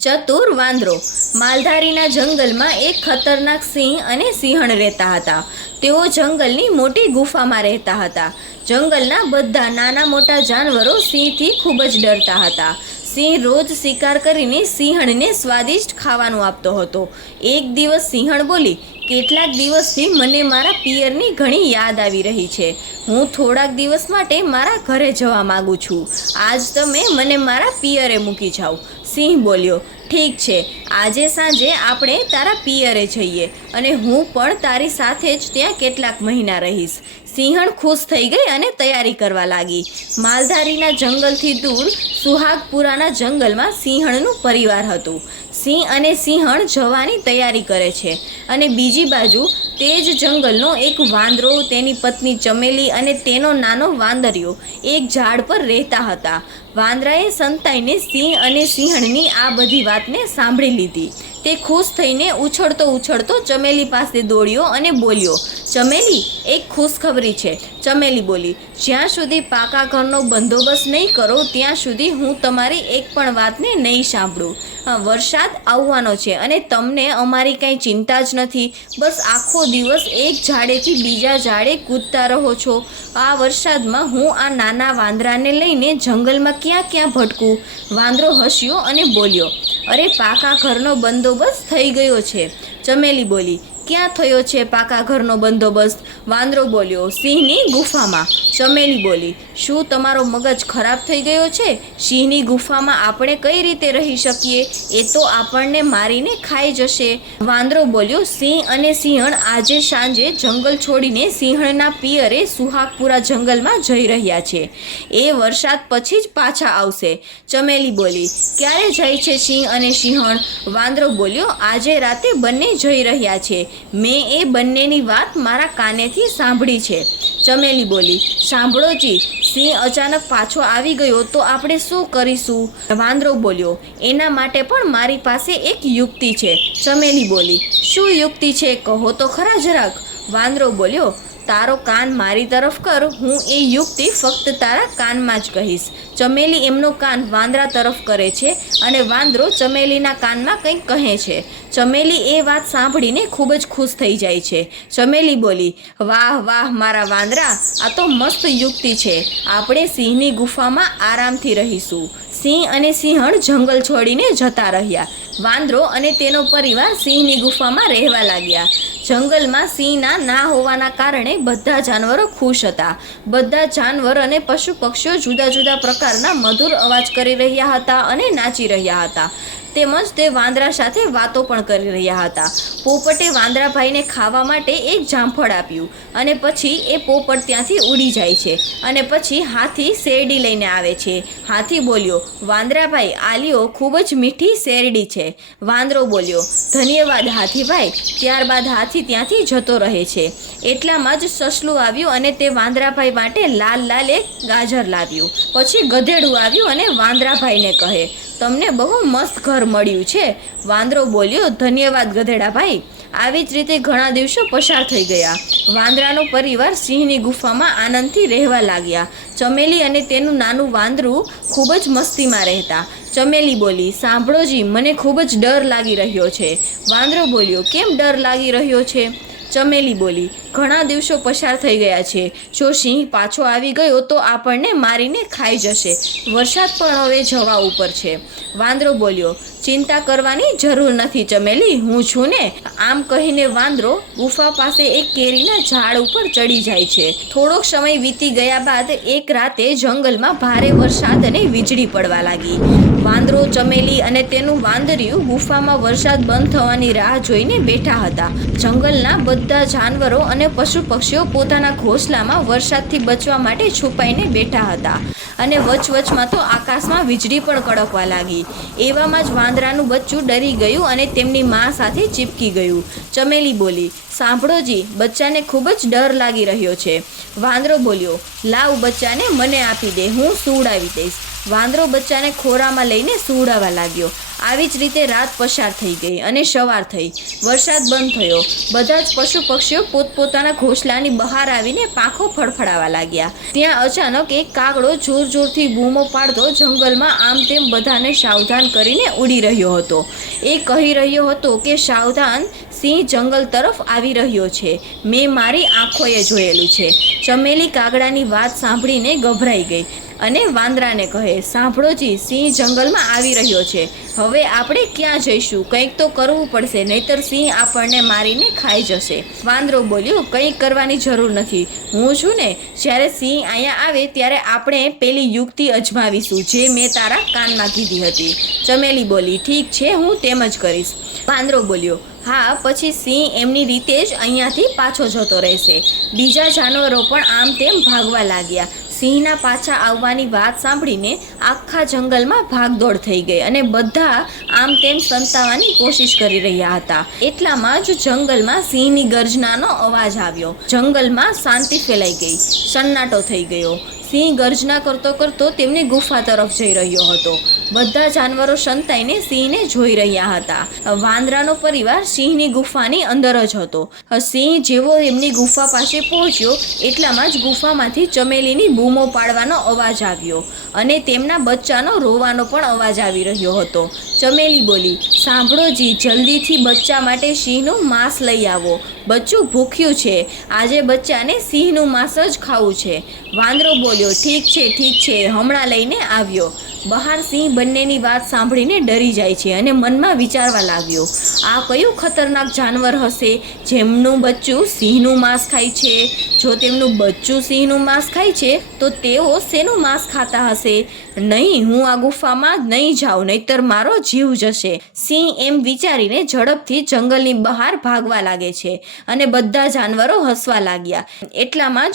ચતુર વાંદરો. માલધારીના જંગલમાં એક ખતરનાક સિંહ અને સિંહણ રહેતા હતા. તેઓ જંગલની મોટી ગુફામાં રહેતા હતા. જંગલના બધા નાના મોટા જાનવરો સિંહથી ખૂબ જ ડરતા હતા. સિંહ રોજ શિકાર કરીને સિંહણને સ્વાદિષ્ટ ખાવાનું આપતો હતો. એક દિવસ સિંહણ બોલી કેટલાક દિવસથી મને મારા પિયરની ઘણી યાદ આવી રહી છે. હું થોડાક દિવસ માટે મારા ઘરે જવા માગું છું. આજ તમે મને મારા પિયરે મૂકી જાઓ. સિંહ બોલ્યો, ઠીક છે. આજે સાંજે આપણે તારા પિયરે જઈએ અને હું પણ તારી સાથે જ ત્યાં કેટલાક મહિના રહીશ. સિંહણ ખુશ થઈ ગઈ અને તૈયારી કરવા લાગી. માલધારીના જંગલથી દૂર સુહાગપુરાના જંગલમાં સિંહણનું પરિવાર હતું. સિંહ અને સિંહણ જવાની તૈયારી કરે છે. અને બીજી બાજુ તે જ જંગલનો એક વાંદરો, તેની પત્ની ચમેલી અને તેનો નાનો વાંદરિયો એક ઝાડ પર રહેતા હતા. વાંદરાએ સંતાઈને સિંહ અને સિંહણની આ બધી વાતને સાંભળી લીધી. તે ખુશ થઈને ઉછળતો ઉછળતો ચમેલી પાસે દોડ્યો અને બોલ્યો ચમેલી? એક ખુશખબરી છે. ચમેલી બોલી, જ્યાં સુધી પાકા ઘરનો બંદોબસ્ત નહીં કરો, ત્યાં સુધી હું તમારી એક પણ વાતને નહીં સાંભળું. વરસાદ આવવાનો છે અને તમને અમારી કાંઈ ચિંતા જ નથી. બસ આખો દિવસ એક ઝાડેથી બીજા ઝાડે કૂદતા રહો છો. આ વરસાદમાં હું આ નાના વાંદરાને લઈને જંગલમાં ક્યાં ક્યાં ભટકું? વાંદરો હસ્યો અને બોલ્યો, અરે, પાકા ઘરનો બંદોબસ્ત થઈ ગયો છે. ચમેલી બોલી ક્યાં થયો છે પાકા ઘરનો બંદોબસ્ત? વાંદરો બોલ્યો, સિંહની ગુફામાં. ચમેલી બોલી, શું તમારો મગજ ખરાબ થઈ ગયો છે? સિંહની ગુફામાં આપણે કઈ રીતે રહી શકીએ? એ તો આપણને મારીને ખાઈ જશે. વાંદરો બોલ્યો, સિંહ અને સિંહણ આજે સાંજે જંગલ છોડીને સિંહણના પિયરે સુહાગપુરા જંગલમાં જઈ રહ્યા છે. એ વરસાદ પછી જ પાછા આવશે. ચમેલી બોલી, ક્યારે જાય છે સિંહ અને સિંહણ? વાંદરો બોલ્યો, આજે રાતે બંને જઈ રહ્યા છે. મેં એ બંનેની વાત મારા કાનેથી સાંભળી છે. ચમેલી બોલી, સાંભળો જી, સિંહ અચાનક પાછો આવી ગયો તો આપણે શું કરીશું? વાંદરો બોલ્યો, એના માટે પણ મારી પાસે એક યુક્તિ છે. ચમેલી બોલી, શું યુક્તિ છે? કહો તો ખરા જરાક. વાંદરો બોલ્યો તારો કાન મારી તરફ કર, હું એ યુક્તિ ફક્ત તારા કાનમાં જ કહીશ. ચમેલી એમનો કાન વાંદરા તરફ કરે છે અને વાંદરો ચમેલીના કાનમાં કંઈક કહે છે. ચમેલી એ વાત સાંભળીને ખૂબ જ ખુશ થઈ જાય છે. ચમેલી બોલી, વાહ વાહ, મારા વાંદરા, આ તો મસ્ત યુક્તિ છે. આપણે સિંહની ગુફામાં આરામથી રહીશું. સિંહ અને સિંહણ જંગલ છોડીને જતા રહ્યા. વાંદરો અને તેનો પરિવાર સિંહની ગુફામાં રહેવા લાગ્યા. જંગલમાં સિંહના ના હોવાના કારણે બધા જાનવરો ખુશ હતા. બધા જાનવર અને પશુ પક્ષીઓ જુદા જુદા પ્રકારના મધુર અવાજ કરી રહ્યા હતા અને નાચી રહ્યા હતા. તેમજ તે વાંદરા સાથે વાતો પણ કરી રહ્યા હતા. પોપટે વાંદરાભાઈને ખાવા માટે એક જામફળ આપ્યું અને પછી એ પોપટ ત્યાંથી ઉડી જાય છે અને પછી હાથી શેરડી લઈને આવે છે. હાથી બોલ્યો, વાંદરાભાઈ આલીઓ ખૂબ જ મીઠી શેરડી છે. વાંદરો બોલ્યો, ધન્યવાદ હાથીભાઈ, ત્યારબાદ હાથી ત્યાંથી જતો રહે છે. એટલામાં જ સસલું આવ્યું અને તે વાંદરાભાઈ માટે લાલ લાલ એક ગાજર લાવ્યું. પછી ગધેડું આવ્યું અને વાંદરાભાઈને કહે તમને બહુ મસ્ત ઘર મળ્યું છે. વાંદરો બોલ્યો, ધન્યવાદ ગધેડાભાઈ. આવી જ રીતે ઘણા દિવસો પસાર થઈ ગયા. વાંદરાનો પરિવાર સિંહની ગુફામાં આનંદથી રહેવા લાગ્યા. ચમેલી અને તેનું નાનું વાંદરું ખૂબ જ મસ્તીમાં રહેતા. ચમેલી બોલી સાંભળોજી મને ખૂબ જ ડર લાગી રહ્યો છે. વાંદરો બોલ્યો, કેમ ડર લાગી રહ્યો છે? ચમેલી બોલી ઘણા દિવસો પસાર થઈ ગયા છે. જો સિંહ પાછો આવી ગયો તો આપણને મારીને ખાઈ જશે. વરસાદ પણ હવે જવા ઉપર છે. વાંદરો બોલ્યો, ચિંતા કરવાની જરૂર નથી ચમેલી, હું છું ને. આમ કહીને વાંદરો ગુફા પાસે એક કેરીના ઝાડ ઉપર ચડી જાય છે. થોડોક સમય વીતી ગયા બાદ એક રાતે જંગલમાં ભારે વરસાદ અને વીજળી પડવા લાગી. વાંદરો ચમેલી અને તેનું વાંદરિયું ગુફામાં વરસાદ બંધ થવાની રાહ જોઈને બેઠા હતા. જંગલના બધા જાનવરો અને પશુ પક્ષીઓ પોતાના ઘોંસલામાં વરસાદથી બચવા માટે છુપાઈને બેઠા હતા. અને વચવચમાં તો આકાશમાં વીજળી પણ કડકવા લાગી. એવામાં જ વાંદરાનું બચ્ચું ડરી ગયું અને તેમની મા સાથે ચીપકી ગયું. ચમેલી બોલી સાંભળો જી, બચ્ચાને ખૂબ જ ડર લાગી રહ્યો છે. વાંદરો બોલ્યો, લાવ બચ્ચાને, મને આપી દે, હું સુવડાવી દઈશ. વાંદરો બચ્ચાને ખોરામાં લઈને સુવડાવવા લાગ્યો. આવી જ રીતે રાત પસાર થઈ ગઈ અને સવાર થઈ. વરસાદ બંધ થયો. બધા જ પશુ પક્ષીઓ પોતપોતાના ઘોંસલાની બહાર આવીને પાંખો ફડફડાવા લાગ્યા. ત્યાં અચાનક એક કાગડો જોર જોરથી બૂમો પાડતો જંગલમાં આમ તેમ બધાને સાવધાન કરીને ઉડી રહ્યો હતો. એ કહી રહ્યો હતો કે, સાવધાન સિંહ જંગલ તરફ આવી રહ્યો છે. મેં મારી આંખોએ જોયેલું છે. ચમેલી કાગડાની વાત સાંભળીને ગભરાઈ ગઈ. અને વાંદરાને કહે, સાંભળો જી, સિંહ જંગલમાં આવી રહ્યો છે. હવે આપણે ક્યાં જઈશું? કંઈક તો કરવું પડશે, નહીતર સિંહ આપણને મારીને ખાઈ જશે. વાંદરો બોલ્યો કંઈક કરવાની જરૂર નથી. હું છું ને, જ્યારે સિંહ અહીંયા આવે ત્યારે આપણે પેલી યુક્તિ અજમાવીશું, જે મેં તારા કાનમાં કીધી હતી. ચમેલી બોલી, ઠીક છે, હું તેમ જ કરીશ. વાંદરો બોલ્યો, હા, પછી સિંહ એમની રીતે જ અહીંયાથી પાછો જતો રહેશે. બીજા જાનવરો પણ આમ તેમ ભાગવા લાગ્યા. સિંહના પાછા આવવાની વાત સાંભળીને આખા જંગલમાં ભાગદોડ થઈ ગઈ અને બધા આમ તેમ સંતાવાની કોશિશ કરી રહ્યા હતા. એટલામાં જ જંગલમાં સિંહની ગર્જનાનો અવાજ આવ્યો. જંગલમાં શાંતિ ફેલાઈ ગઈ. સન્નાટો થઈ ગયો. સિંહ ગર્જના કરતો કરતો તેમની ગુફા તરફ જઈ રહ્યો હતો. બધા જાનવરો સંતાઈને સિંહને જોઈ રહ્યા હતા. વાંદરાનો પરિવાર સિંહની ગુફાની અંદર જ હતો. સિંહ જેવો એમની ગુફા પાસે પહોંચ્યો, એટલામાં જ ગુફામાંથી ચમેલીની બૂમો પાડવાનો અવાજ આવ્યો અને તેમના બચ્ચાનો રોવાનો પણ અવાજ આવી રહ્યો હતો. ચમેલી બોલી, સાંભળો જી, જલ્દીથી બચ્ચા માટે સિંહનું માંસ લઈ આવો. બચ્ચું ભૂખ્યું છે. આજે બચ્ચાને સિંહનું માંસ જ ખાવું છે. વાંદરો બોલ્યો, ઠીક છે ઠીક છે. હમણાં લઈને આવ્યો. બહાર સિંહ બંનેની વાત સાંભળીને ડરી જાય છે અને મનમાં વિચારવા લાગ્યો, આ કયું ખતરનાક જાનવર હશે જેમનું બચ્ચું સિંહનું માંસ ખાય છે? જો તેમનું બચ્ચું સિંહનું માંસ ખાય છે, તો તેઓ શેનું માંસ ખાતા હશે? નહીં, હું આ ગુફામાં નહીં જાઉં, નહીતર મારો જીવ જશે. સિંહ એમ વિચારીને ઝડપથી જંગલની બહાર ભાગવા લાગે છે. અને બધા જાનવરો હસવા લાગ્યા. એટલામાં જ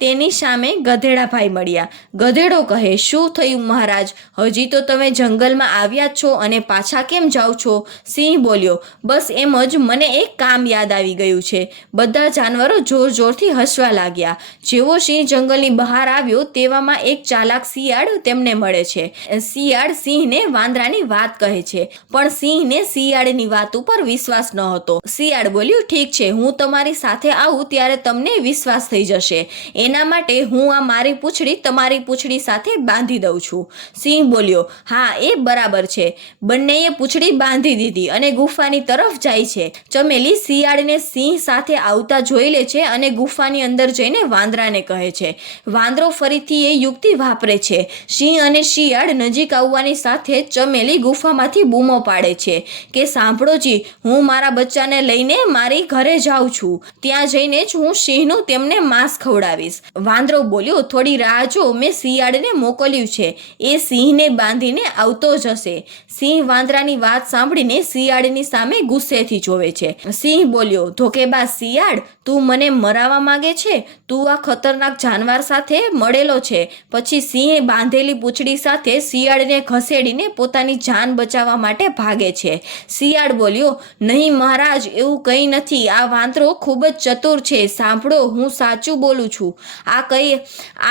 તેની સામે ગધેડાભાઈ મળ્યા. ગધેડો કહે, શું થયું મહારાજ? હજી તો તમે જંગલમાં આવ્યા છો અને પાછા કેમ જાઓ છો? સિંહ બોલ્યો, બસ એમ જ મને એક કામ યાદ આવી ગયું છે. બધા જાનવરો જોર જોરથી હસવા લાગ્યા. જેવો સિંહ જંગલની બહાર આવ્યો, તેવામાં એક ચાલાક શિયાળ તેમને મળે છે. શિયાળ સિંહને વાંદરાની વાત કહે છે, પણ સિંહને શિયાળની વાત ઉપર વિશ્વાસ ન હતો શિયાળ બોલ્યું, ઠીક છે, હું તમારી સાથે આવું ત્યારે તમને વિશ્વાસ થઈ જશે. એના માટે હું આ મારી પૂંછડી તમારી પૂંછડી સાથે બાંધી દઉં છું. સિંહ બોલ્યો, હા, એ બરાબર છે. બંનેએ પૂંછડી બાંધી દીધી અને ગુફાની તરફ જાય છે. ચમેલી શિયાળને સિંહ સાથે આવતા જોઈ લે છે અને ગુફાની અંદર જઈને વાંદરાને કહે છે. વાંદરો ફરીથી એ યુક્તિ વાપરે છે. સિંહ અને શિયાળ નજીક આવવાની સાથે ચમેલી ગુફામાંથી બૂમો પાડે છે કે સાંભળો જી, હું મારા બચ્ચાને લઈને મારી ઘરે જાઉં છું. ત્યાં જઈને જ હું સિંહનું તેમને માંસ ખવડાવીશ. વાંદરો બોલ્યો, થોડી રાહ જો, મેં શિયાળને મોકલ્યું છે. એ સિંહને બાંધીને આવતો જ હશે. સિંહ વાંદરાની વાત સાંભળીને શિયાળની સામે ગુસ્સેથી જોવે છે. સિંહ બોલ્યો ધોકેબા શિયાળ, તું મને મરાવા માંગે છે? તું આ ખતરનાક જાનવર સાથે મળેલો છે. પછી સિંહ બાંધેલી પૂંછડી સાથે શિયાળને ઘસેડીને પોતાની જાન બચાવવા માટે ભાગે છે. શિયાળ બોલ્યો, નહીં મહારાજ, એવું કંઈ નથી. આ વાંદરો ખૂબ જ ચતુર છે. સાંભળો, હું સાચું બોલું છું. આ કઈ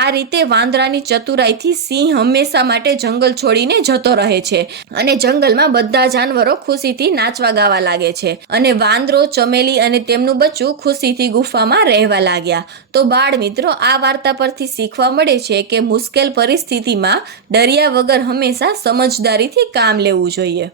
આ રીતે વાંદરાની ચતુરાઈથી સિંહ હંમેશા માટે જંગલ છોડીને જતો રહે છે. અને જંગલમાં બધા જાનવરો ખુશીથી નાચવા ગાવા લાગે છે. અને વાંદરો ચમેલી અને તેમનું બચ્ચું ખુશીથી ગુફામાં રહેવા લાગ્યા. તો બાળ મિત્રો, આ વાર્તા પરથી શીખવા મળે છે કે મુશ્કેલ પરિસ્થિતિમાં ડર્યા વગર હંમેશા સમજદારીથી કામ લેવું જોઈએ.